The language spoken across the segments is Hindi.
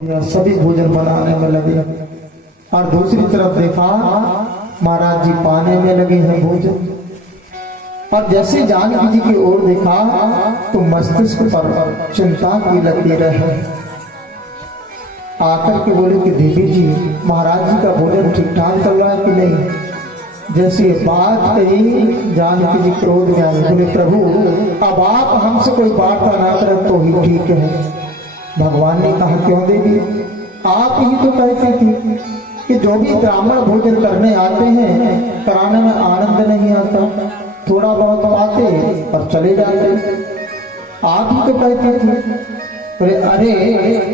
सभी भोजन बनाने में लगे और दूसरी तरफ देखा महाराज जी पाने में लगे हैं भोजन। और जैसे जानकी जी की ओर देखा तो मस्तिष्क पर चिंता की लकीरें हैं। आकर के बोले कि देवी जी महाराज जी का भोजन ठीक ठाक चल रहा है कि नहीं। जैसे बात कही जानकी जी क्रोध में आए, बोले प्रभु अब आप हमसे कोई वार्ता ना करें तो ही ठीक है। भगवान ने कहा क्यों देवी, आप ही तो कहते थे कि जो भी ब्राह्मण भोजन करने आते हैं कराने में आनंद नहीं आता, थोड़ा बहुत पाते और चले जाते। आप ही तो कहते थे। बोले अरे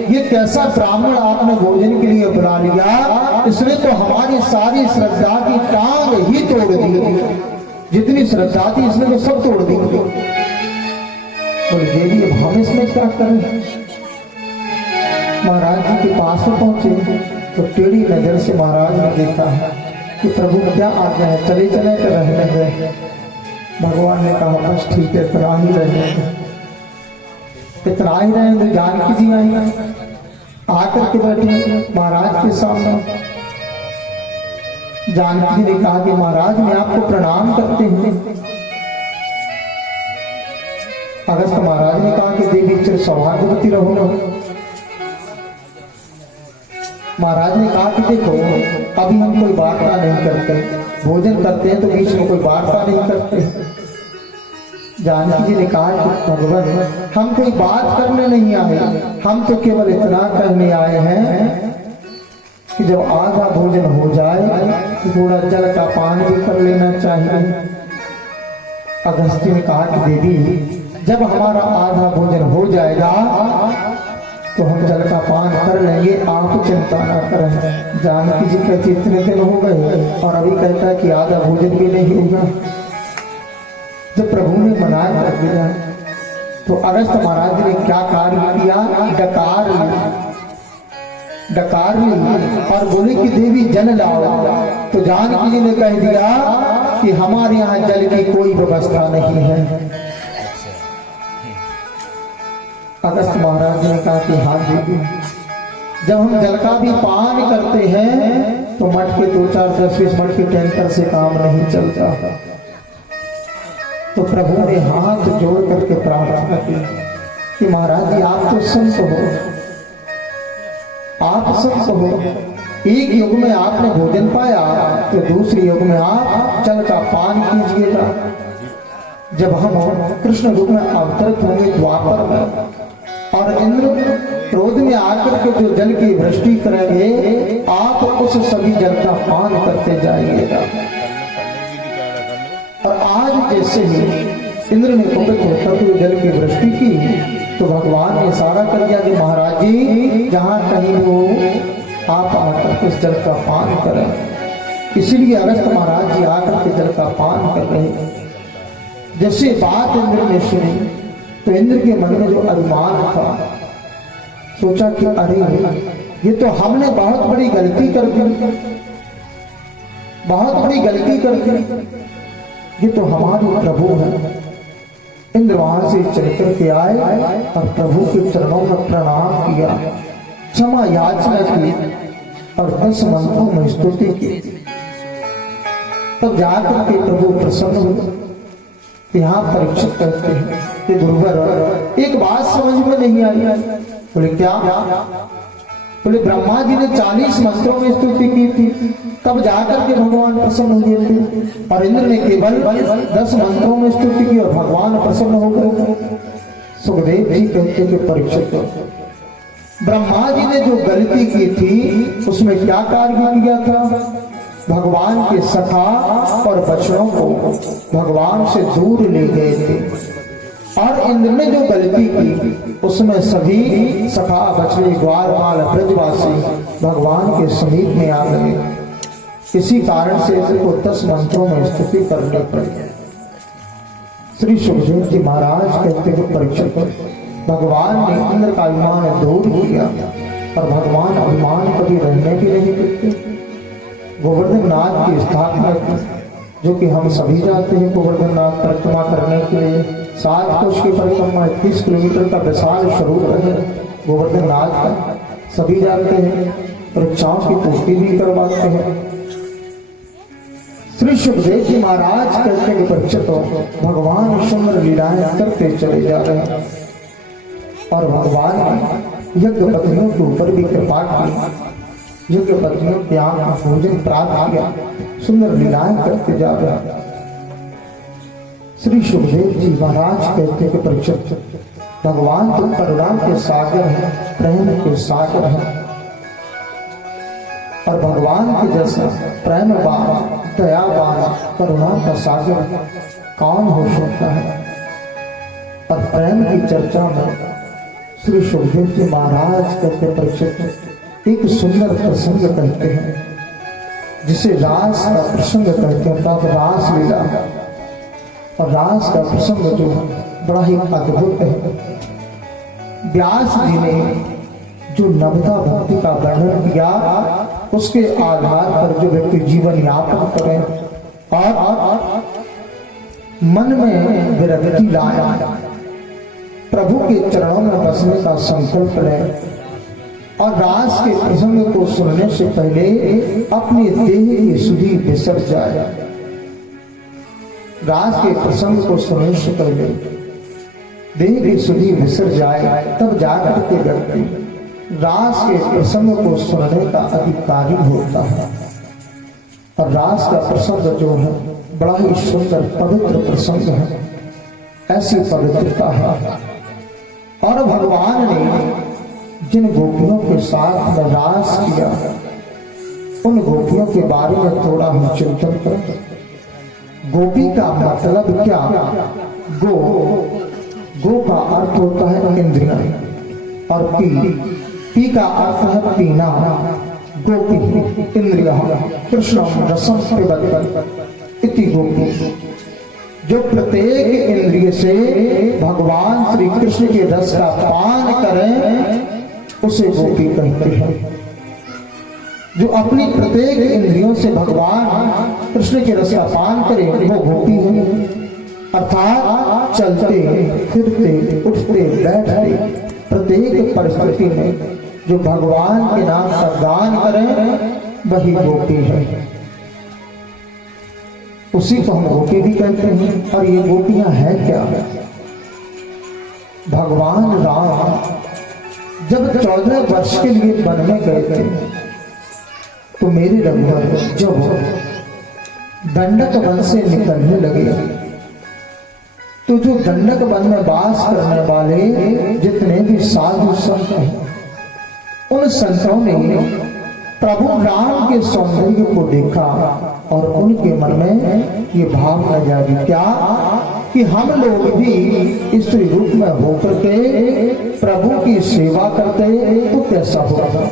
ये कैसा ब्राह्मण आपने भोजन के लिए बुला लिया, इसने तो हमारी सारी श्रद्धा की टांग ही तोड़ दी। जितनी श्रद्धा थी इसने तो सब तोड़ दी। बोले देवी अब हम इसमें क्या करें। महाराज जी के पास में पहुंचे तो टेढ़ी नजर से महाराज ने देखा कि प्रभु क्या आज्ञा है, चले चले कर रहने गए। भगवान ने कहा बस ठीक है इतना ही रहने, इतना ही रहे। तो जानकी जी आई आकर के बैठे महाराज के सामने। जानकी जी ने कहा कि महाराज मैं आपको प्रणाम करते हैं। अगस्त महाराज ने कहा कि देवी चिर सौभाग्यवती रहो। महाराज ने कहा कि देखो अभी हम कोई वार्ता नहीं करते, भोजन करते हैं तो बीच में कोई वार्ता नहीं करते। जानकी जी ने कहा कि भगवान हम कोई बात करने नहीं आए, हम तो केवल इतना कहने आए हैं कि जब आधा भोजन हो जाए तो थोड़ा जल का पान भी कर लेना चाहिए। अगस्त्य ने कहा कि देवी जब हमारा आधा भोजन हो जाएगा तो हम जल का पान कर लेंगे, आप चिंता न करें। जानकी जी कहती इतने दिन हो गए और अभी कहता है कि आधा भोजन भी नहीं होगा। जब प्रभु ने मनाया कर दिया तो अगस्त महाराज ने क्या कार्य किया, डकार ली और बोले कि देवी जल लाओ। तो जानकी जी ने कह दिया कि हमारे यहाँ जल की कोई व्यवस्था नहीं है। अगस्त महाराज ने कहा कि हाँ देवी जब हम जल का भी पान करते हैं तो मठ के 2-4 10-20 मठ के टैंकर से काम नहीं चलता। तो प्रभु ने हाथ जोड़ करके प्रार्थना की कि महाराज जी आप तो संत हो, आप संत हो। एक युग में आपने भोजन पाया तो दूसरे युग में आप जल का पान कीजिएगा। जब हम कृष्ण युग में अवतरित होंगे द्वापर में और इंद्र क्रोध में आकर के जो जल की वृष्टि करेंगे आप उस सभी जल का पान करते जाइएगा। और आज जैसे ही इंद्र ने पवित्र होकर के जल की वृष्टि की तो भगवान ने इशारा कर दिया कि महाराज जी जहां कहीं हो आप आकर के इस जल का पान करें। इसलिए अगस्त महाराज जी आकर के जल का पान कर रहे। जैसे बात इंद्र ने सुनी तो इंद्र के मन में जो अभिमान था सोचा कि अरे ये तो हमने बहुत बड़ी गलती कर दी, बहुत बड़ी गलती कर दी। ये तो हमारे प्रभु है। इंद्र वहां से चल करके आए और प्रभु के चरणों में प्रणाम किया, क्षमा याचना की और 10 मंत्रों में स्तुति की। तब जाकर के प्रभु प्रसन्न हुए। यहाँ परीक्षित करते हैं कि गुरुवर एक बात समझ में नहीं आई। बोले क्या। बोले ब्रह्मा जी ने 40 मंत्रों में स्तुति की थी तब जाकर के भगवान प्रसन्न हुए थे और इंद्र ने केवल 10 मंत्रों में स्तुति की और भगवान प्रसन्न हो गए। सुखदेव जी कहते कि परीक्षित ब्रह्मा जी ने जो गलती की थी उसमें क्या कार्य किया था। भगवान के सखा और बछड़ों को भगवान से दूर ले गए थे और इंद्र ने जो गलती की उसमें सभी सखा बछड़े ग्वालवाल ब्रजवासी भगवान के समीप में आ गए। इसी कारण से इंद्र को 10 मंत्रों में स्तुति करनी पड़ी। श्री सुखदेव जी महाराज कहते हुए परीक्षित भगवान ने इंद्र का अभिमान दूर किया और भगवान अभिमान कभी रहने भी नहीं देते। गोवर्धन नाथ की स्थापना की जो कि हम सभी जाते हैं गोवर्धन नाथ परिक्रमा करने के लिए। 7 कोष की परिक्रमा 30 किलोमीटर का विशाल स्वरूप है गोवर्धन नाथ का। सभी जानते हैं, परीक्षाओं की पूर्ति भी करवाते हैं। श्री सुखदेव जी महाराज कहते हैं कि परीक्षित हो, भगवान सुंदर लीलाएं करते चले जा रहे हैं और भगवान ने यज्ञ पत्नियों के ऊपर भी कृपा की, यज्ञ पत्नियों के यहाँ भोजन प्राप्त किया, सुंदर लीलाएं करते जा रहे हैं। श्री सुखदेव जी महाराज कहते हैं कि परीक्षित, भगवान तो करुणा के सागर हैं, प्रेम के सागर हैं और भगवान के जैसा प्रेमवान, दयावान, करुणा का सागर कौन हो सकता है। और प्रेम की चर्चा में श्री सुखदेव जी महाराज कहते परीक्षित एक सुंदर प्रसंग कहते हैं, जिसे रास का प्रसंग कहते हैं, तब रास लीला। और रास का प्रसंग जो बड़ा ही अद्भुत है। व्यास जी ने जो नवता भक्ति का वर्णन किया, उसके आधार पर जो व्यक्ति जीवन यापन करे और मन में विरक्ति लाए, प्रभु के चरणों में बसने का संकल्प ले और रास के प्रसंग को सुनने से पहले अपनी देह की सुधि बिसर जाए। रास के प्रसंग को सुनने से पहले देह की सुधि बिसर जाए, तब जाकर के व्यक्ति रास के प्रसंग को सुनने का अधिकारी होता है। और रास का प्रसंग जो है बड़ा ही सुंदर पवित्र प्रसंग है, ऐसी पवित्रता है। और भगवान ने जिन गोपियों के साथ में रास किया, उन गोपियों के बारे में थोड़ा हम चिंतन करते। गोपी का मतलब क्या? गो का अर्थ होता है इंद्रियां और पी का अर्थ है पीना। गोपी इंद्रिया कृष्ण रसम पिबत इति गोपी। जो प्रत्येक इंद्रिय से भगवान श्री कृष्ण के रस का पान करें, उसे गोपी कहते हैं। जो अपनी प्रत्येक इंद्रियों से भगवान कृष्ण के रस का पान करे, वो गोपी है। अर्थात चलते फिरते उठते बैठते प्रत्येक परिस्थिति में जो भगवान के नाम का गान करें, वही गोपी है। उसी को हम गोपी भी कहते हैं। और ये गोपियां हैं क्या? भगवान राम जब 14 वर्ष के लिए वन में गए थे, तो मेरे रघुवर जब दंडक वन से निकलने लगे, तो जो दंडक वन में वास करने वाले जितने भी साधु संत हैं, उन संतों ने प्रभु राम के सौंदर्य को देखा और उनके मन में ये भावना जागी, क्या कि हम लोग भी स्त्री रूप में होकर के प्रभु की सेवा करते तो कैसा होगा।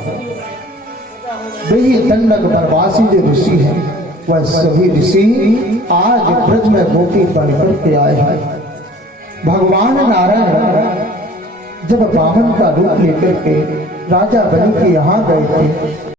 वही दंडक वनवासी जो ऋषि हैं, वह सभी ऋषि आज ब्रज में गोपी बनकर के आए हैं। भगवान नारायण जब वामन का रूप लेकर के राजा बलि के यहाँ गए थे,